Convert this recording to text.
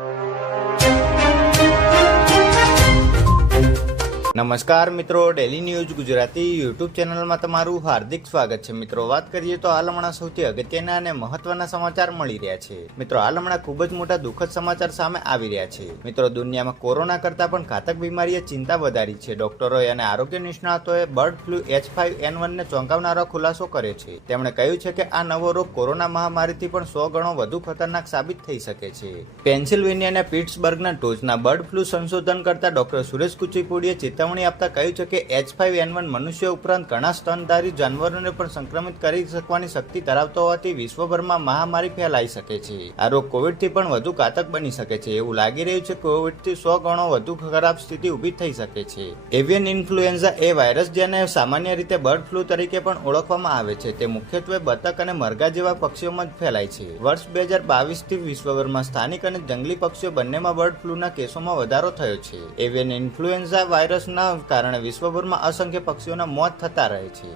you. નમસ્કાર મિત્રો daily news Gujarati YouTube ચેનલમાં તમારું હાર્દિક સ્વાગત છે. મિત્રો, વાત કરીએ તો હાલ હમણાં સૌથી અગત્યના અને મહત્વના સમાચાર મળી રહ્યા છે. મિત્રો, હાલ ખૂબ જ મોટા દુઃખદ સમાચાર સામે આવી રહ્યા છે. મિત્રો, દુનિયામાં કોરોના કરતા પણ ઘાતક બીમારીએ ચિંતા વધારી છે. ડોક્ટરોએ અને આરોગ્ય નિષ્ણાતોએ bird flu H five N વનને ચોંકાવનારો ખુલાસો કર્યો છે. તેમણે કહ્યું છે કે આ નવો રોગ કોરોના મહામારીથી પણ સો ગણો વધુ ખતરનાક સાબિત થઈ શકે છે. પેન્સિલ્વેનિયાના પિટ્સબર્ગના ટોચના બર્ડ ફ્લુ સંશોધન કરતા ડોક્ટર સુરેશ કુચીપુડીએ ચેતવણી આપતા કહ્યું છે કે એચ ફાઇવ એન વન મનુષ્ય ઉપરાંત ઘણા સ્તનધારી જાનવરોને પણ સંક્રમિત કરી શકવાની શક્તિ ધરાવતો હોવાથી વિશ્વભરમાં મહામારી ફેલાઈ શકે છે. આ રોગ કોવિડથી પણ વધુ ઘાતક બની શકે છે. એવું લાગી રહ્યું છે કોવિડથી સો ગણો વધુ ખરાબ સ્થિતિ ઊભી થઈ શકે છે. એવિયન ઇન્ફ્લુએન્ઝા એ વાયરસ જેને સામાન્ય રીતે બર્ડ ફ્લૂ તરીકે પણ ઓળખવામાં આવે છે. તે મુખ્યત્વે બતક અને મરઘા જેવા પક્ષીઓમાં જ ફેલાય છે. વર્ષ બે હજાર બાવીસથી વિશ્વભરમાં સ્થાનિક અને જંગલી પક્ષીઓ બંનેમાં બર્ડ ફ્લુના કેસોમાં વધારો થયો છે. એવિયન ઇન્ફ્લુએન્ઝા વાયરસના કારણે વિશ્વભરમાં અસંખ્ય પક્ષીઓના મોત થતા રહે છે.